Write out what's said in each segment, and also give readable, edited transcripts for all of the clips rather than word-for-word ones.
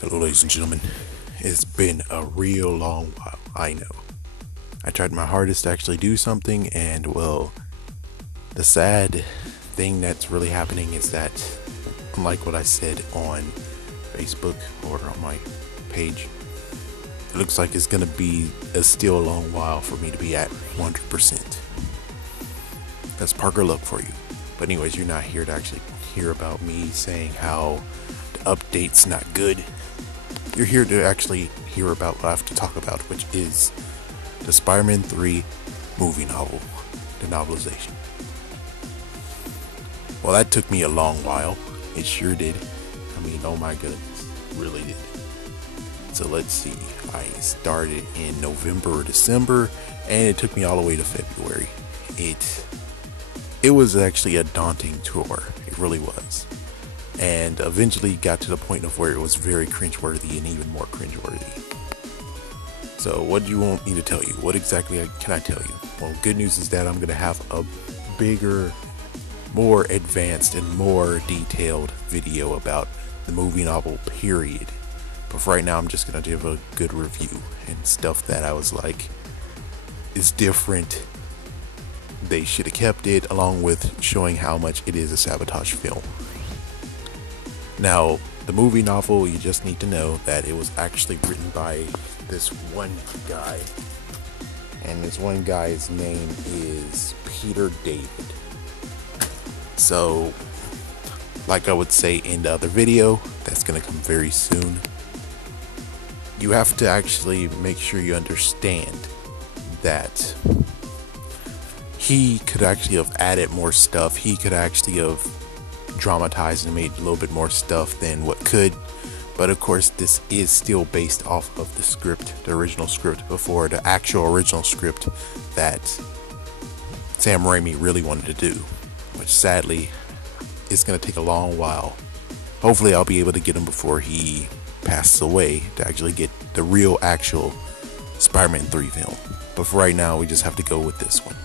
Hello, ladies and gentlemen. It's been a real long while, I know. I tried my hardest to actually do something, and well, the sad thing that's really happening is that, unlike what I said on Facebook or on my page, it looks like it's gonna be still a long while for me to be at 100%. That's Parker Luck for you. But anyways, you're not here to actually hear about me saying how the update's not good. You're here to actually hear about what I have to talk about, which is the Spider-Man 3 movie novel, the novelization. Well, that took me a long while. It sure did. I mean, oh my goodness, really did. So let's see. I started in November or December, and it took me all the way to February. It was actually a daunting tour. It really was. And eventually got to the point of where it was very cringeworthy and even more cringeworthy. So what do you want me to tell you? What exactly can I tell you? Well, good news is that I'm going to have a bigger, more advanced, and more detailed video about the movie novel, period. But for right now, I'm just going to give a good review and stuff that I was like, is different. They should have kept it, along with showing how much it is a sabotage film. Now, the movie novel, you just need to know that it was actually written by this one guy. And this one guy's name is Peter David. So, like I would say in the other video, that's going to come very soon. You have to actually make sure you understand that he could actually have added more stuff. He could actually have dramatized and made a little bit more stuff than what could, but of course this is still based off of the script, the original script, before the actual original script that Sam Raimi really wanted to do, which sadly is going to take a long while. Hopefully I'll be able to get him before he passes away to actually get the real actual Spider-Man 3 film, but for right now we just have to go with this one.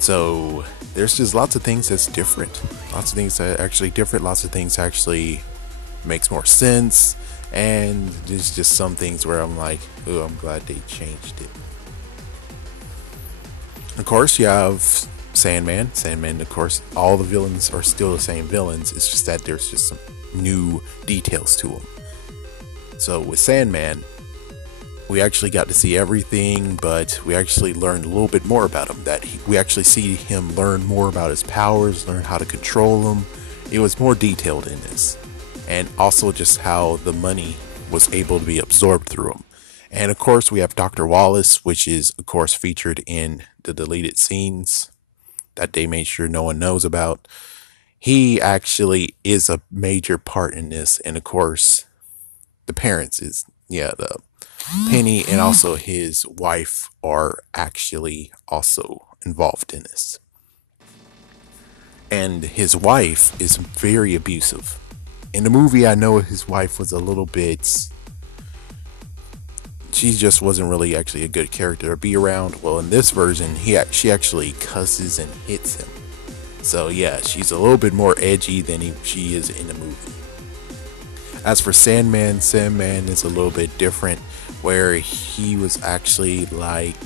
So there's just lots of things that's different. Lots of things that are actually different. Lots of things actually makes more sense. And there's just some things where I'm like, oh, I'm glad they changed it. Of course, you have Sandman. Sandman, of course, all the villains are still the same villains. It's just that there's just some new details to them. So with Sandman, we actually got to see everything, but we actually learned a little bit more about him. We actually see him learn more about his powers, learn how to control them. It was more detailed in this. And also just how the money was able to be absorbed through him. And of course we have Dr. Wallace, which is of course featured in the deleted scenes that they made sure no one knows about. He actually is a major part in this. And of course the parents is, the Penny and also his wife are actually also involved in this. And his wife is very abusive. In the movie, I know his wife was a little bit... She just wasn't really actually a good character to be around. Well, in this version, she actually cusses and hits him. So yeah, she's a little bit more edgy than she is in the movie. As for Sandman, Sandman is a little bit different, where he was actually like,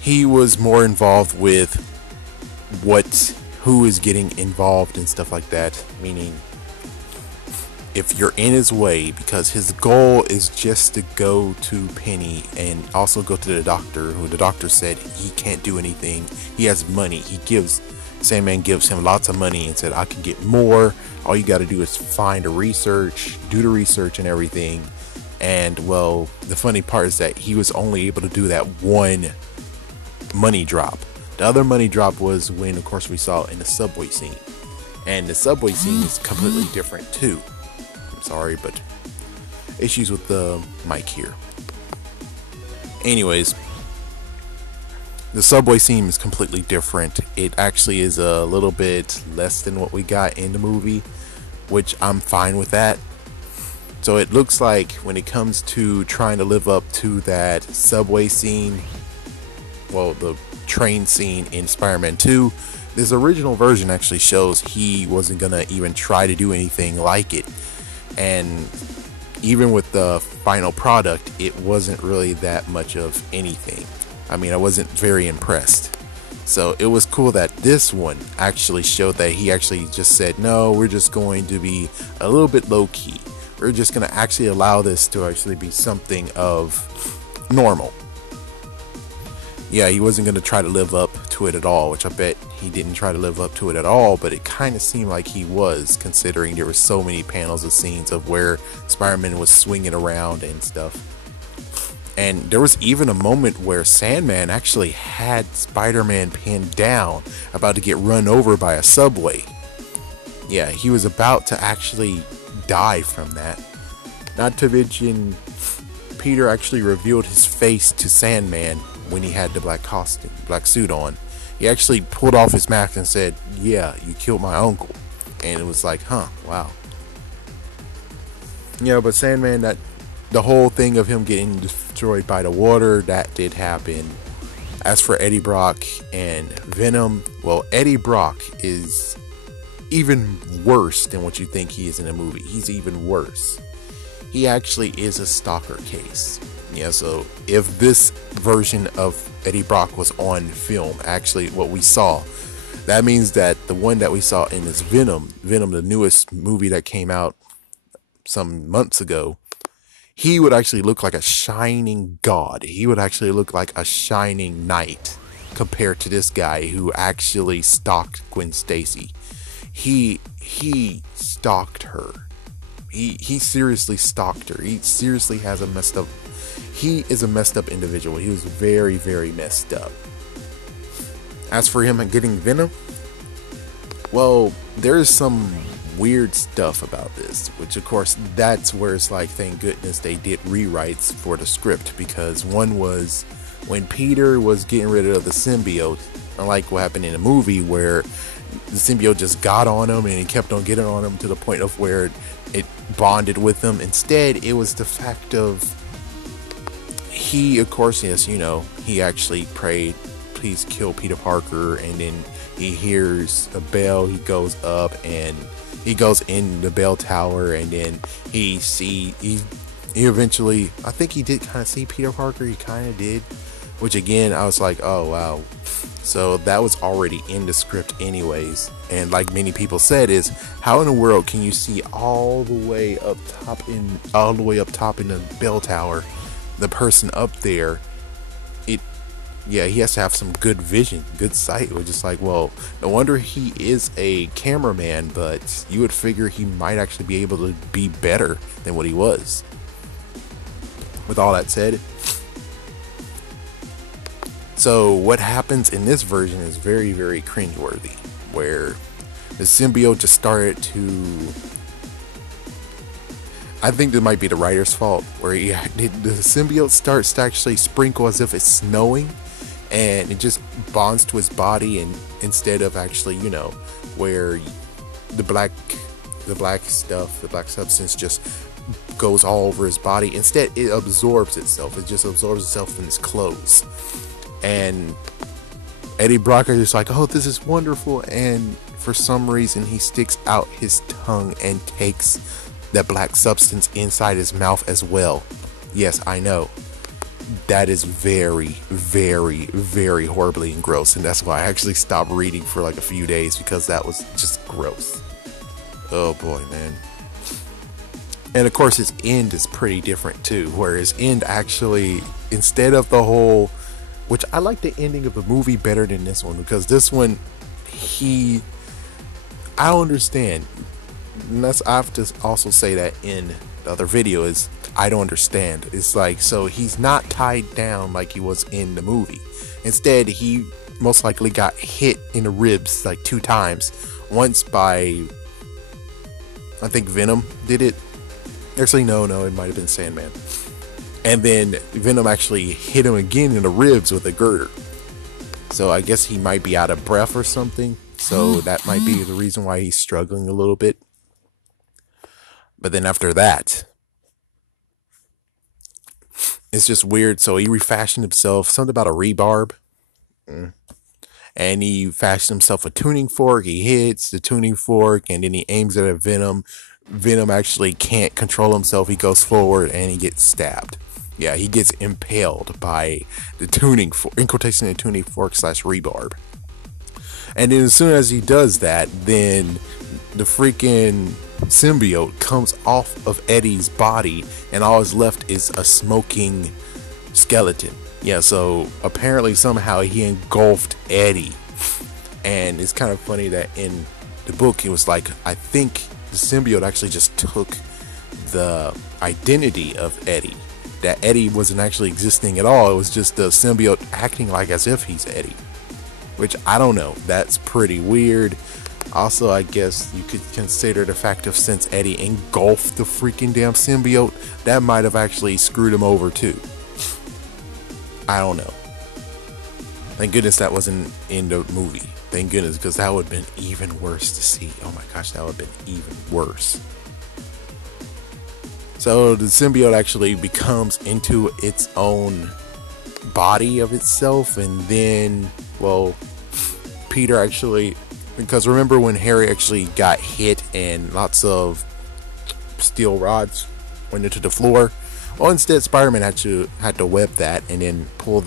he was more involved with who is getting involved and stuff like that, meaning if you're in his way, because his goal is just to go to Penny and also go to the doctor, who the doctor said he can't do anything. He has money. Sandman gives him lots of money and said, I can get more. All you got to do is do the research and everything. And well, the funny part is that he was only able to do that one money drop. The other money drop was when, of course, we saw in the subway scene. And the subway scene is completely different too. I'm sorry, but issues with the mic here. Anyways, the subway scene is completely different. It actually is a little bit less than what we got in the movie, which I'm fine with that. So it looks like when it comes to trying to live up to that subway scene, well, the train scene in Spider-Man 2, This original version actually shows he wasn't gonna even try to do anything like it, and even with the final product, it wasn't really that much of anything. I mean, I wasn't very impressed. So it was cool that this one actually showed that he actually just said, no, we're just going to be a little bit low key. We're just going to actually allow this to actually be something of normal. Yeah, he wasn't going to try to live up to it at all, which I bet he didn't try to live up to it at all, but it kind of seemed like he was, considering there were so many panels of scenes of where Spider-Man was swinging around and stuff. And there was even a moment where Sandman actually had Spider-Man pinned down, about to get run over by a subway. Yeah, he was about to actually die from that. Not to mention, Peter actually revealed his face to Sandman when he had the black suit on. He actually pulled off his mask and said, yeah, you killed my uncle. And it was like, huh, wow. Yeah, but Sandman, that the whole thing of him getting destroyed by the water, that did happen. As for Eddie Brock and Venom, well, Eddie Brock is even worse than what you think he is in the movie. He's even worse. He actually is a stalker case. Yeah, so if this version of Eddie Brock was on film, actually what we saw, that means that the one that we saw in this Venom, the newest movie that came out some months ago, he would actually look like a shining god. He would actually look like a shining knight compared to this guy who actually stalked Gwen Stacy. He stalked her. He seriously stalked her. He seriously has a messed up. He is a messed up individual. He was very, very messed up. As for him getting Venom, well, there's some weird stuff about this, which of course that's where it's like, thank goodness they did rewrites for the script, because one was when Peter was getting rid of the symbiote, unlike what happened in the movie where the symbiote just got on him and he kept on getting on him to the point of where it bonded with him. Instead, it was the fact of he, of course, yes, you know, he actually prayed, please kill Peter Parker, and then he hears a bell, he goes up and he goes in the bell tower, and then he eventually, I think he did kind of see Peter Parker, he kind of did, which again, I was like, oh wow. So that was already in the script anyways, and like many people said, is how in the world can you see all the way up top in the bell tower, the person up there? Yeah, he has to have some good vision, good sight. We're just like, well, no wonder he is a cameraman, but you would figure he might actually be able to be better than what he was. With all that said, so what happens in this version is very, very cringeworthy, where the symbiote just started to, I think that might be the writer's fault, where the symbiote starts to actually sprinkle as if it's snowing, and it just bonds to his body, and instead of actually, you know, where the black substance just goes all over his body, instead it absorbs itself. It just absorbs itself in his clothes. And Eddie Brock is just like, oh, this is wonderful, and for some reason he sticks out his tongue and takes that black substance inside his mouth as well. Yes, I know. That is very, very, very horribly and gross, and that's why I actually stopped reading for like a few days, because that was just gross. Oh boy, man. And of course his end is pretty different too, where his end actually, instead of the whole, which I like the ending of the movie better than this one, because this one, I don't understand. And I have to also say that in the other video is, I don't understand. It's like, so he's not tied down like he was in the movie. Instead, he most likely got hit in the ribs like 2 times. Once by, I think Venom did it. Actually, no, it might have been Sandman. And then Venom actually hit him again in the ribs with a girder. So I guess he might be out of breath or something. So that might be the reason why he's struggling a little bit. But then after that, it's just weird. So he refashioned himself, something about a rebarb. and he fashioned himself a tuning fork. He hits the tuning fork, and then he aims it at Venom. Venom actually can't control himself. He goes forward, and he gets stabbed. Yeah, he gets impaled by the tuning fork, in quotation, the tuning fork / rebarb. And then as soon as he does that, then the freaking symbiote comes off of Eddie's body, and all is left is a smoking skeleton. Yeah, so apparently somehow he engulfed Eddie. And it's kind of funny that in the book it was like, I think the symbiote actually just took the identity of Eddie. That Eddie wasn't actually existing at all. It was just the symbiote acting like as if he's Eddie. Which, I don't know. That's pretty weird. Also, I guess you could consider the fact of, since Eddie engulfed the freaking damn symbiote, that might have actually screwed him over too. I don't know. Thank goodness that wasn't in the movie. Thank goodness, because that would have been even worse to see. Oh my gosh, that would have been even worse. So the symbiote actually becomes into its own body of itself, and then, well, Peter actually, because remember when Harry actually got hit and lots of steel rods went into the floor? Well, instead Spider-Man had to web that and then pull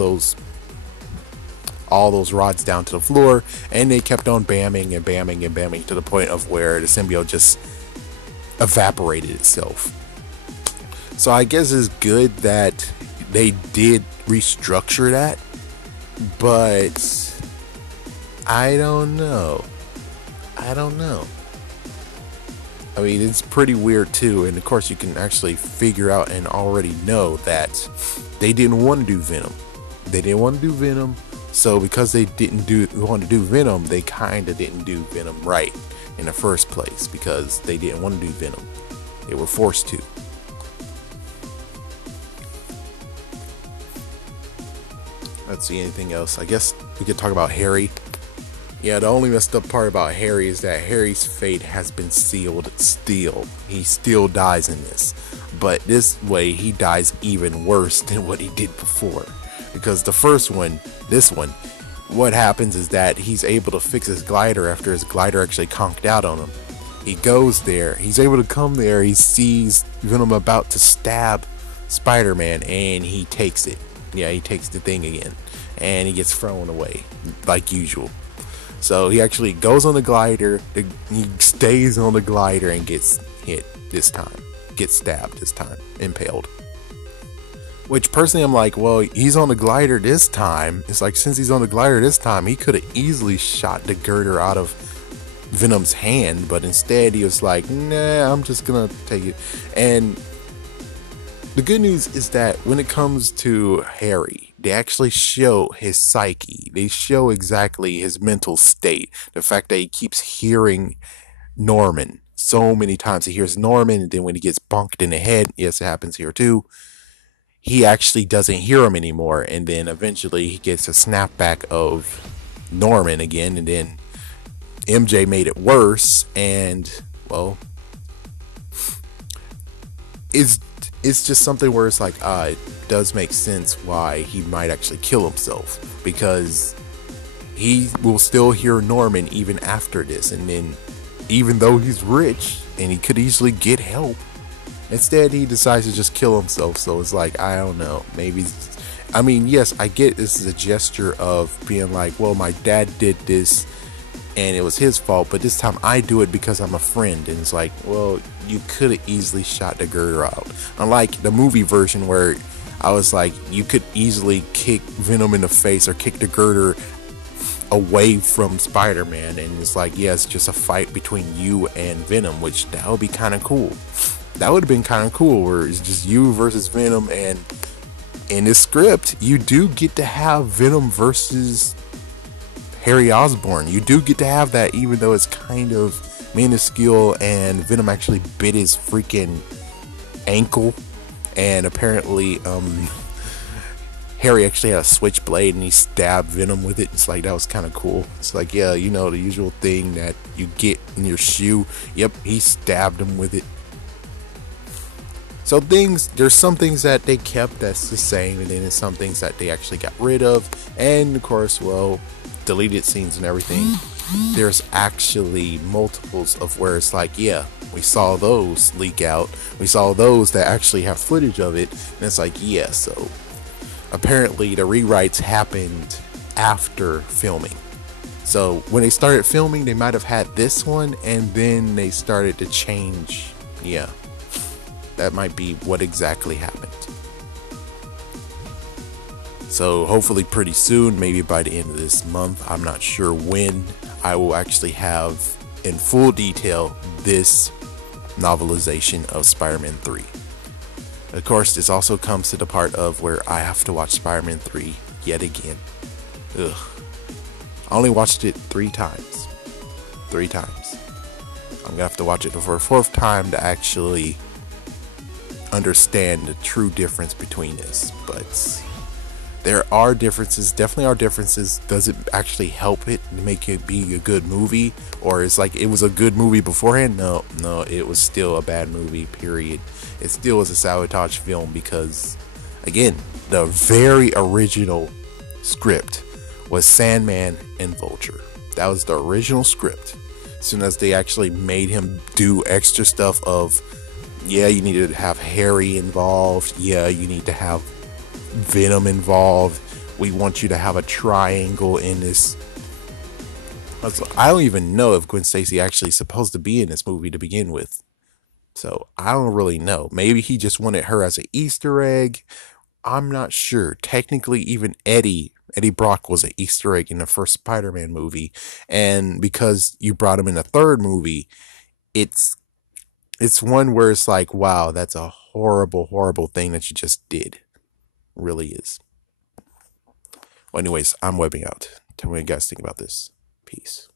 all those rods down to the floor, and they kept on bamming and bamming and bamming to the point of where the symbiote just evaporated itself. So I guess it's good that they did restructure that, but I don't know. I mean, it's pretty weird too, and of course you can actually figure out and already know that they didn't want to do Venom. So because they didn't want to do Venom, they kind of didn't do Venom right in the first place, because they didn't want to do Venom. They were forced to. Let's see, anything else? I guess we could talk about Harry. Yeah, the only messed up part about Harry is that Harry's fate has been sealed still. He still dies in this. But this way, he dies even worse than what he did before. Because the first one, this one, what happens is that he's able to fix his glider after his glider actually conked out on him. He goes there, he's able to come there, he sees Venom about to stab Spider-Man, and he takes it. Yeah, he takes the thing again, and he gets thrown away, like usual. So he actually goes on the glider, he stays on the glider and gets hit this time. Gets stabbed this time, impaled. Which personally I'm like, well, he's on the glider this time. It's like, since he's on the glider this time, he could have easily shot the girder out of Venom's hand, but instead he was like, nah, I'm just gonna take it. And the good news is that when it comes to Harry, they actually show his psyche. They show exactly his mental state. The fact that he keeps hearing Norman so many times. He hears Norman, and then when he gets bonked in the head, yes, it happens here too, he actually doesn't hear him anymore. And then eventually he gets a snapback of Norman again, and then MJ made it worse. And, well, it's just something where it's like, it does make sense why he might actually kill himself, because he will still hear Norman even after this. And then, even though he's rich and he could easily get help, instead he decides to just kill himself. So it's like, I don't know, maybe, I mean, yes, I get this is a gesture of being like, well, my dad did this and it was his fault, but this time I do it because I'm a friend. And it's like, well, you could have easily shot the girder out. Unlike the movie version where I was like, you could easily kick Venom in the face or kick the girder away from Spider-Man, and it's like, yeah, it's just a fight between you and Venom, which that would be kind of cool. That would have been kind of cool, where it's just you versus Venom. And in this script, you do get to have Venom versus Harry Osborn. You do get to have that, even though it's kind of minuscule, and Venom actually bit his freaking ankle, and apparently Harry actually had a switchblade and he stabbed Venom with it. It's like, that was kind of cool. It's like, yeah, you know, the usual thing that you get in your shoe. Yep, he stabbed him with it. So there's some things that they kept that's the same, and then there's some things that they actually got rid of. And of course, well, deleted scenes and everything, there's actually multiples of where it's like, yeah, we saw those leak out. We saw those that actually have footage of it. And it's like, yeah, so apparently the rewrites happened after filming. So when they started filming, they might have had this one, and then they started to change. Yeah, that might be what exactly happened. So hopefully pretty soon, maybe by the end of this month, I'm not sure when, I will actually have in full detail this novelization of Spider-Man 3. Of course, this also comes to the part of where I have to watch Spider-Man 3 yet again. Ugh. I only watched it 3 times. 3 times. I'm gonna have to watch it for a 4th time to actually understand the true difference between this. But there are differences, definitely are differences. Does it actually help it make it be a good movie? Or it's like it was a good movie beforehand? No, it was still a bad movie, period. It still was a sabotage film because, again, the very original script was Sandman and Vulture. That was the original script. As soon as they actually made him do extra stuff of, yeah, you need to have Harry involved, yeah, you need to have Venom involved, we want you to have a triangle in this. I don't even know if Gwen Stacy actually is supposed to be in this movie to begin with. So I don't really know. Maybe he just wanted her as an Easter egg. I'm not sure. Technically, even Eddie Brock was an Easter egg in the first Spider-Man movie. And because you brought him in the 3rd movie, it's one where it's like, wow, that's a horrible, horrible thing that you just did. Really is. Well, anyways, I'm webbing out. Tell me what you guys think about this. Peace.